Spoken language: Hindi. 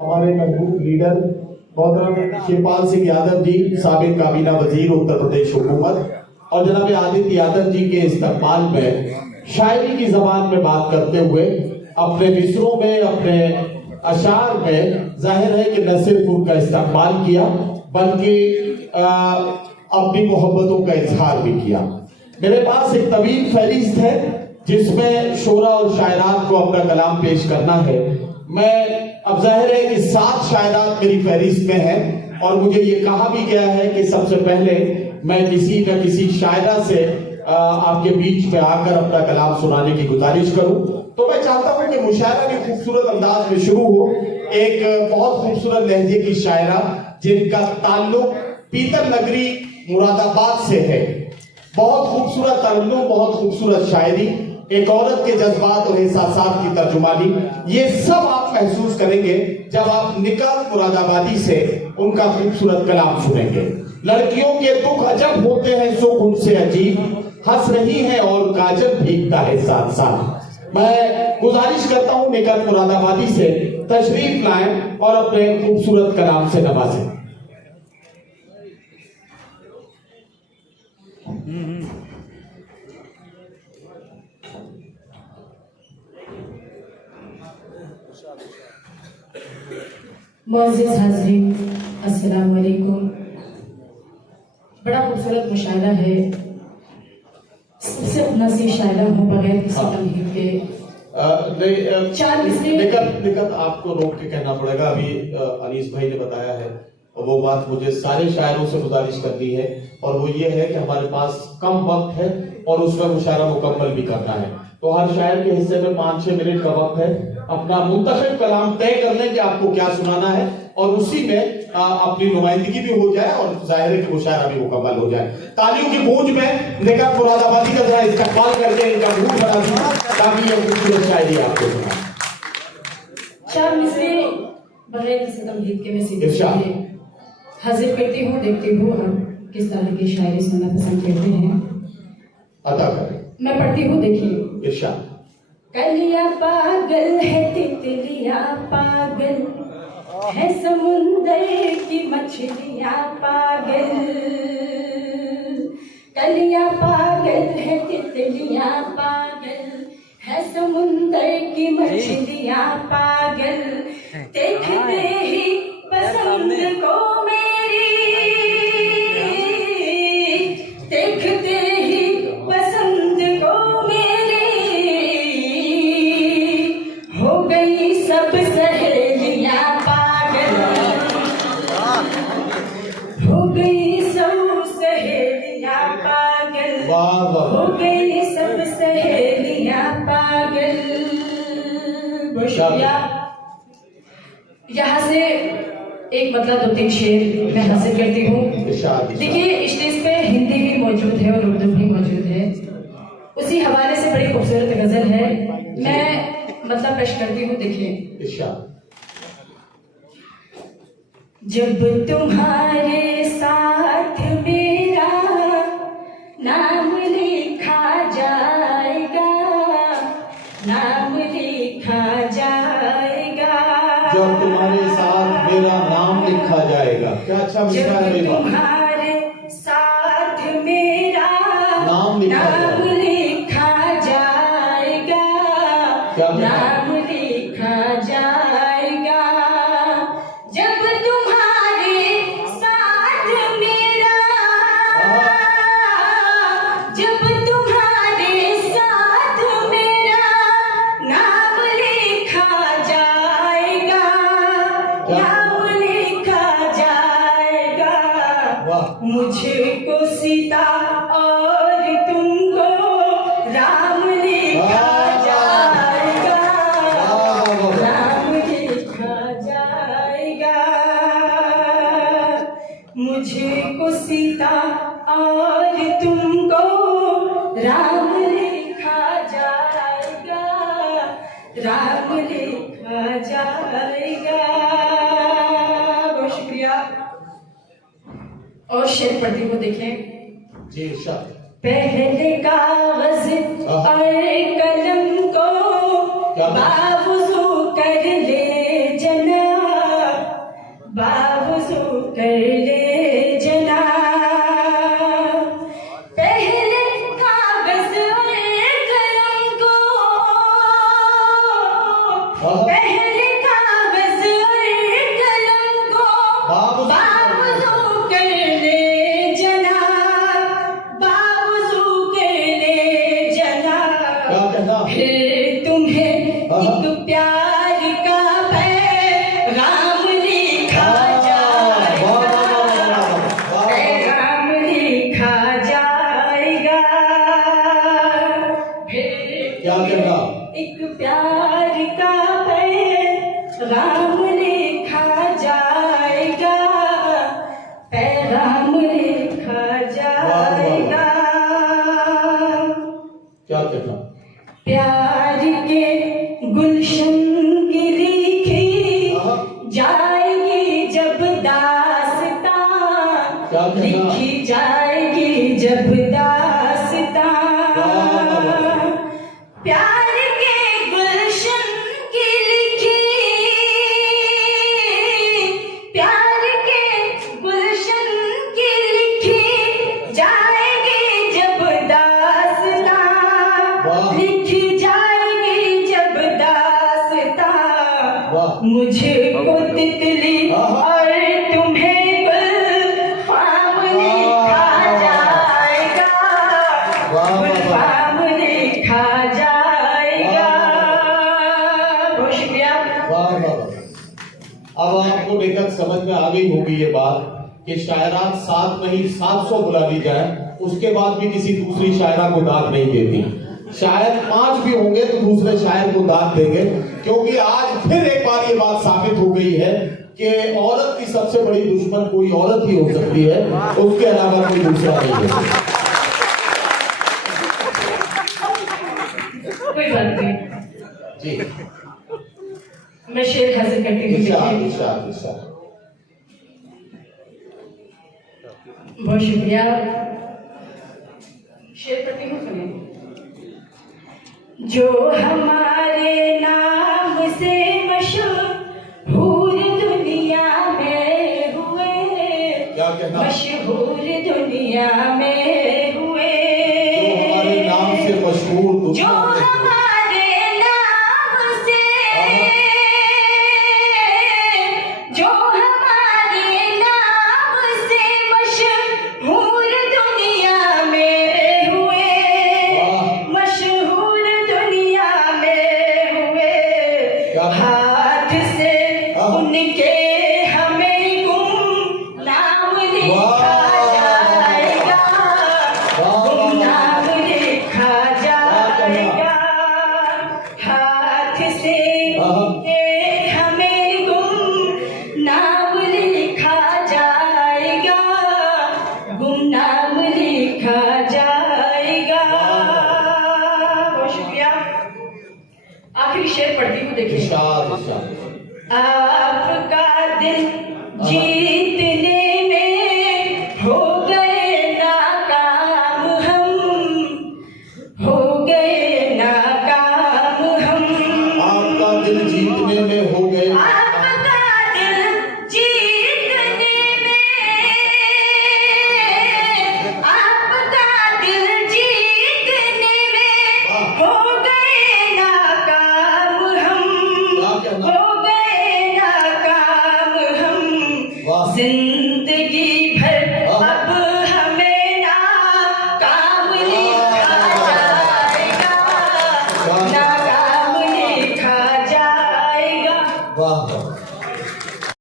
हमारे महबूब लीडर मोहतरम शिवपाल सिंह यादव जी, साबिक काबीना वजीर उत्तर प्रदेश हुकूमत, और जनाब आदित्य यादव जी के इस्तकबाल में शायरी की जबान में बात करते हुए अपने मिसरों में, अपने अशार में जाहिर है कि न सिर्फ उनका इस्तकबाल किया बल्कि अपनी मोहब्बतों का इजहार भी किया। मेरे पास एक तवील फहरिस्त है जिसमें शोरा और शायरात को अपना कलाम पेश करना है। मैं अब जाहिर है कि 7 शायरात मेरी फहरिस्त में है और मुझे ये कहा भी गया है कि सबसे पहले मैं किसी न किसी शायरा से आपके बीच में आकर अपना कलाम सुनाने की गुजारिश करूं। तो मैं चाहता हूं कि मुशायरा भी खूबसूरत अंदाज में शुरू हो। एक बहुत खूबसूरत लहजे की शायरा जिनका ताल्लुक पीतल नगरी मुरादाबाद से है। बहुत खूबसूरत तरन्नुम, बहुत खूबसूरत शायरी, एक औरत के जज्बात और एहसासात की तर्जुमानी, ये सब आप महसूस करेंगे जब आप निकात मुरादाबादी से उनका खूबसूरत कलाम सुनेंगे। लड़कियों के दुख अजब होते हैं, सुख उनसे अजीब, हंस रही है और काजल भीगता है साथ साथ। मैं गुजारिश करता हूं निकात मुरादाबादी से तशरीफ लाएं और अपने खूबसूरत कलाम से नवाजें। मुअज़्ज़िज़ हाज़रीन, अस्सलामु अलैकुम। बड़ा खूबसूरत मुशायरा है। सबसे अपना सी शायरा हूँ बगैर किसी तमहीद के। निकट आपको रोक के कहना पड़ेगा। अभी अनीस भाई ने बताया है और वो बात मुझे सारे शायरों से गुजारिश करनी है, और वो ये है कि हमारे पास कम वक्त है और उसमें मुशायरा मुकम्मल भी करना है। तो हर शायर के हिस्से में 5-6 मिनट का वक्त है। अपना मुंतखब कलाम तय कर लें कि आपको क्या सुनाना है और उसी में अपनी नुमाइंदगी भी हो जाए और जाहिर है कि मुशायरा भी मुकम्मल हो जाए। तालियों की गूंज में निकात मुरादाबादी का जरा इस्तकबाल करके इनका मुंह बना दिया ताकि ये खूबसूरत शायरी आपको सुना। 4 मिसरे बगैर किसी तमहीद के मैं सीधे हाजिर करती हूँ। देखती हूँ आप किस तरह की शायरी सुनना पसंद करते हैं। अता करें। मैं पढ़ती हूँ, देखिए। इरशाद। कलिया पागल है, तितलियां पागल है, समुंदर की मछलियां पागल। कलिया पागल है, तितलियां पागल है, समुंदर की मछलियां पागल। देखते ही पसंद को मेरी, देखते ही पसंद को हो गई सब सहेलियां पागल, हो गई सब सहेलियां पागल, हो गई सब सहेलियां पागल। शुक्रिया। यहाँ से एक मतलब 2-3 शेर मैं हासिल करती हूँ। देखिए, स्टेज पे हिंदी भी मौजूद है और उर्दू भी मौजूद है। उसी हवाले से बड़ी खूबसूरत गजल है, मैं मतलब पेश करती हूँ। देखिए। जब तुम्हारे साथ मेरा नाम लिखा जाएगा, नाम लिखा जाएगा, जब तुम्हारे साथ मेरा नाम लिखा जाएगा। क्या अच्छा मिसरा है मेरा। तुम्हारे साथ मेरा नाम लिखा जाएगा, नाम लिखा जाएगा। जब तुम्हारे साथ मेरा, जब तुम्हारे साथ मेरा नाम लिखा जाएगा, नाम लिखा जाएगा। मुझको सीता और तुमको राम लिखा जाएगा, राम लिखा जाएगा। मुझको सीता और तुमको राम लिखा जाएगा, राम लिखा जाएगा। बहुत शुक्रिया। और शेर पढ़ती हूँ, देखें। जी शाह। पहले कागज और कलम को बावुजू कर ले जना, बावजू कर ले जना, पहले कागज और कलम को, पहले कागज और कलम को बावजू कर ले जना, बावजू कर ले जना, क्या कहना? फिर तुम्हें एक प्यार का पैगाम लिखा जाएगा, पैगाम लिखा जाएगा, फिर क्या कहना? एक प्यार का पैगाम लिखा जाएगा, पैगाम लिखा जाएगा। क्या कहना? प्यार के गुलशन की लिखी जाएगी जब दास्तां, क्या कहना? लिखी जाएगी जब दास्तां, प्यार के गुलशन की लिखी, प्यार के गुलशन की लिखी जाएगी जब दास्तां, लिखी जाएगी जब दास्तां, मुझको तितली और तुम्हें गुलफाम लिखा जाएगा, गुलफाम लिखा जाएगा। बहुत शुक्रिया। वाह वाह वाह। अब आपको लेकर समझ में आ गई होगी ये बात कि शायरात 7 नहीं 700 बुला ली जाए, उसके बाद भी किसी दूसरी शायरा को दाद नहीं देती। शायद 5 भी होंगे तो दूसरे शायर को दाद देंगे, क्योंकि आज फिर एक बार ये बात साबित हो गई है कि औरत की सबसे बड़ी दुश्मन कोई औरत ही हो सकती है, उसके अलावा कोई दूसरा नहीं है। कोई बात नहीं, जी मैं शेर हाजिर करती हूँ। इरशाद, देखिए, इरशाद, इरशाद। बहुत शुक्रिया। शेर पढ़ती हूँ, सुनिए। जो हमारे नाम से मशहूर दुनिया में हुए, क्या कहना? मशहूर दुनिया में हुए, जो हमारे नाम से मशहूर, जो हमारे नाम से, जो हमारे नाम से मशहूर दुनिया में हुए, मशहूर दुनिया में हुए, हाथ से उनके हमें गुमनाम लिखा जाएगा, गुमनाम लिखा जाएगा, हाथ से उनके हमें गुमनाम लिखा जाएगा, गुमनाम लिखा जाएगा। बहुत शुक्रिया। आखिरी शेर पढ़ती हूँ, देखिए। इरशाद, इरशाद। आपका दिल जीतने में हो गए नाकाम हम, हो गए नाकाम हम, आपका दिल जीतने में हो गए, आपका दिल जीतने में, आपका दिल जीतने में हो गए नाकाम हम, क्या कहना? हो गए नाकाम हम, वाह। जिंदगी भर अब हमें नाकाम लिखा जाएगा, नाकाम लिखा जाएगा। वाह वाह।